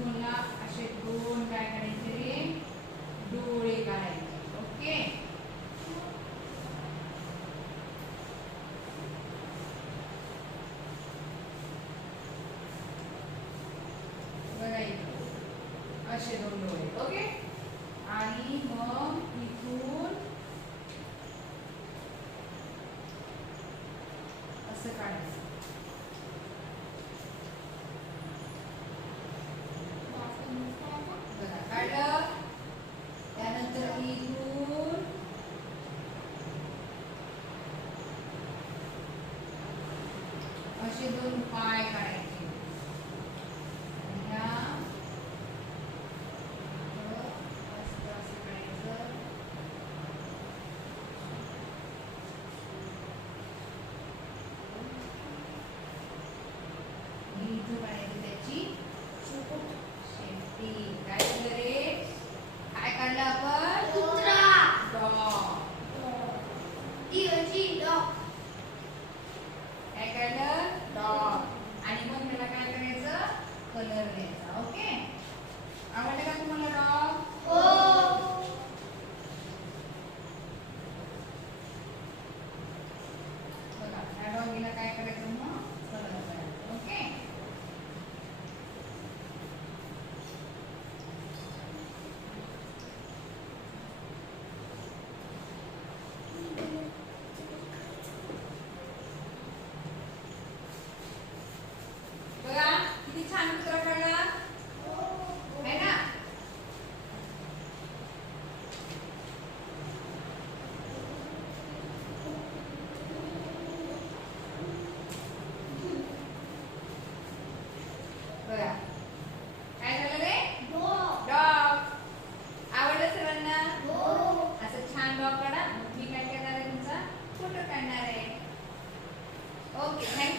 पूर्ण असे दोन काय करायचे डोळे काढायचे. ओके? बघा असे दोन डोळे. ओके? आणि मग इथून असं काढायचं. To go. Okay,